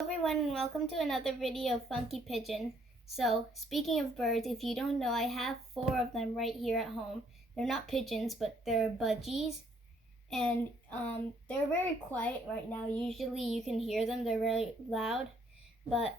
Hello everyone and welcome to another video of Funky Pigeon. So speaking of birds, if you don't know, I have 4 of them right here at home. They're not pigeons, but they're budgies, and they're very quiet right now. Usually you can hear them, they're very loud, but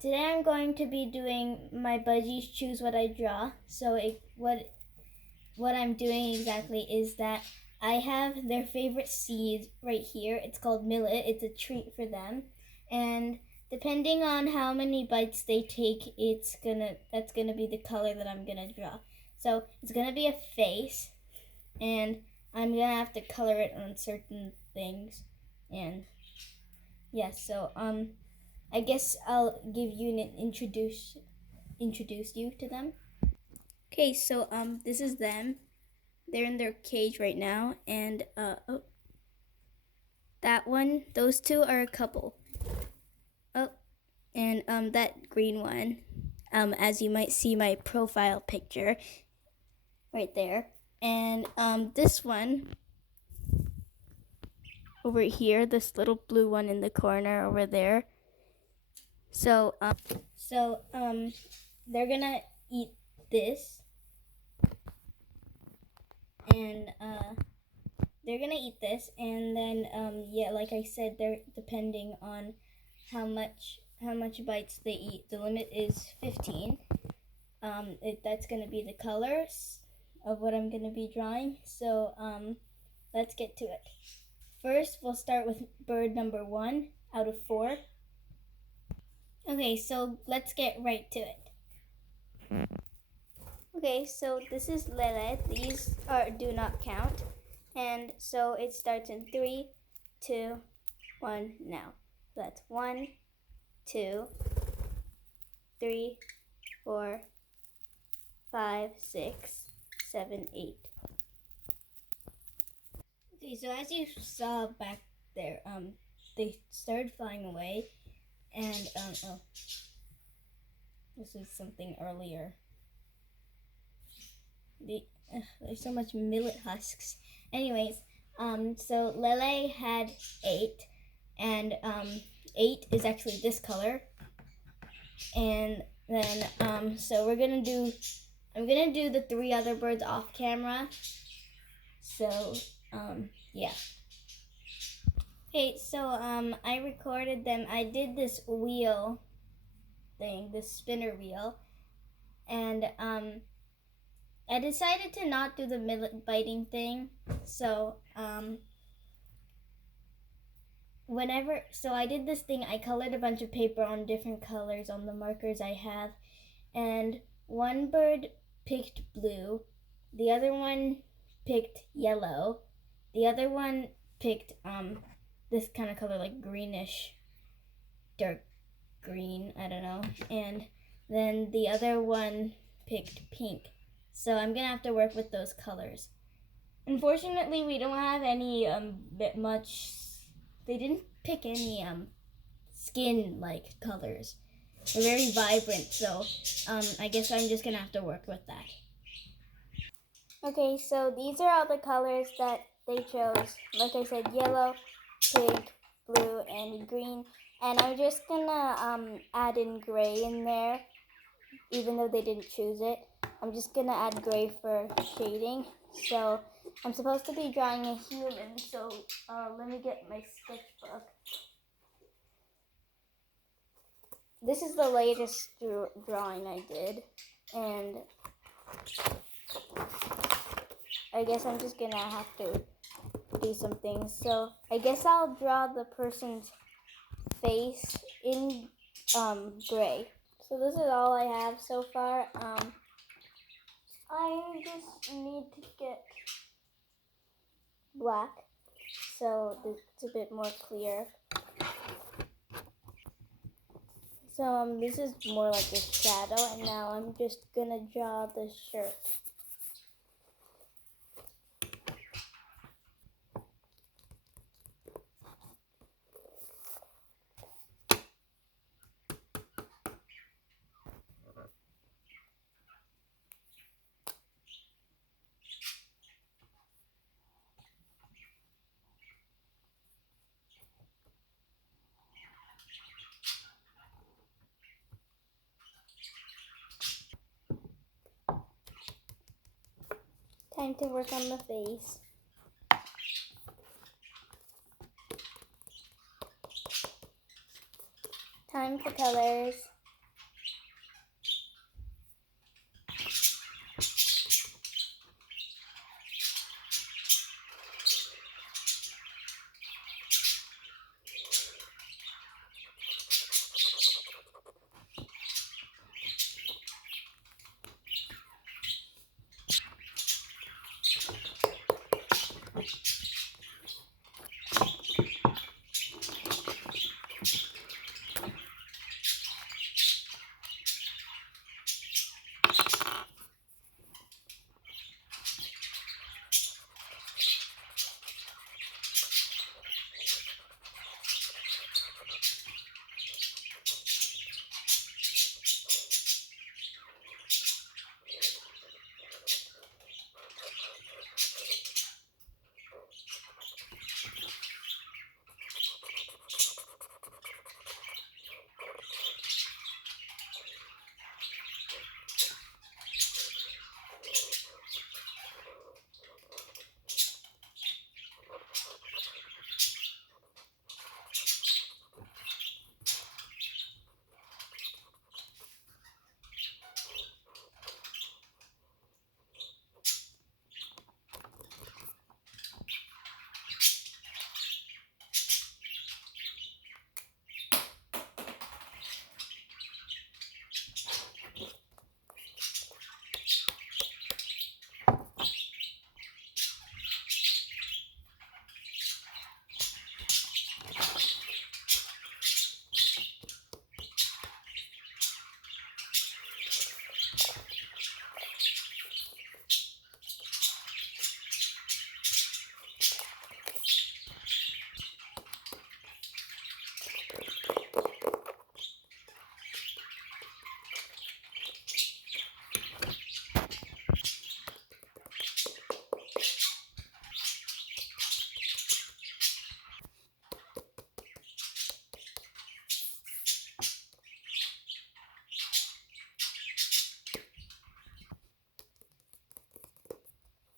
today I'm going to be doing my budgies choose what I draw. So what I'm doing exactly is that I have their favorite seed right here. It's called millet. It's a treat for them. And depending on how many bites they take, that's gonna be the color that I'm gonna draw. So it's gonna be a face, and I'm gonna have to color it on certain things. And yeah, so I guess I'll give you an introduce you to them. Okay, so this is them. They're in their cage right now, and that one, those two are a couple. Oh, and that green one, as you might see my profile picture right there, and this one over here, this little blue one in the corner over there. So they're gonna eat this, and they're gonna eat this, and then yeah, like I said, they're depending on how much bites they eat. The limit is 15. That's gonna be the colors of what I'm gonna be drawing. So let's get to it. First, we'll start with bird number 1 out of 4. Okay, so let's get right to it. Okay, so this is Lele. These do not count. And so it starts in 3, 2, 1 now. So that's 1, 2, 3, 4, 5, 6, 7, 8. Okay, so as you saw back there, they started flying away, and oh, this is something earlier. There's so much millet husks. Anyways, so Lele had 8, and 8 is actually this color, and then so I'm gonna do the 3 other birds off camera. So yeah. Okay, so I recorded them. I did this wheel thing, this spinner wheel, and I decided to not do the millet biting thing. So so I did this thing. I colored a bunch of paper on different colors on the markers I have, and one bird picked blue, the other one picked yellow, the other one picked this kind of color, like greenish, dark green, I don't know, and then the other one picked pink. So I'm gonna have to work with those colors. Unfortunately, we don't have any much. They didn't pick any skin like colors. They're very vibrant, so I guess I'm just gonna have to work with that. Okay, so these are all the colors that they chose. Like I said, yellow, pink, blue, and green. And I'm just gonna add in gray in there, even though they didn't choose it. I'm just gonna add gray for shading. So I'm supposed to be drawing a human, so let me get my sketchbook. This is the latest drawing I did, and I guess I'm just gonna have to do some things. So I guess I'll draw the person's face in gray. So this is all I have so far. I just need to get black so it's a bit more clear. So this is more like a shadow, and now I'm just gonna draw the shirt. Time to work on the face. Time for colors.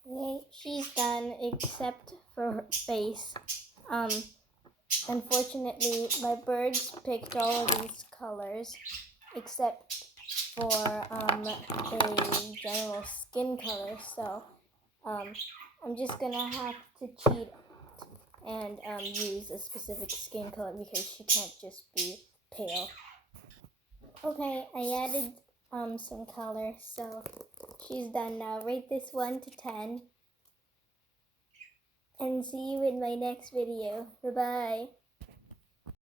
Okay, she's done except for her face. Unfortunately, my birds picked all of these colors except for a general skin color. So I'm just gonna have to cheat and use a specific skin color because she can't just be pale. Okay, I added some color, so she's done now. Rate this 1 to 10. And see you in my next video. Bye-bye.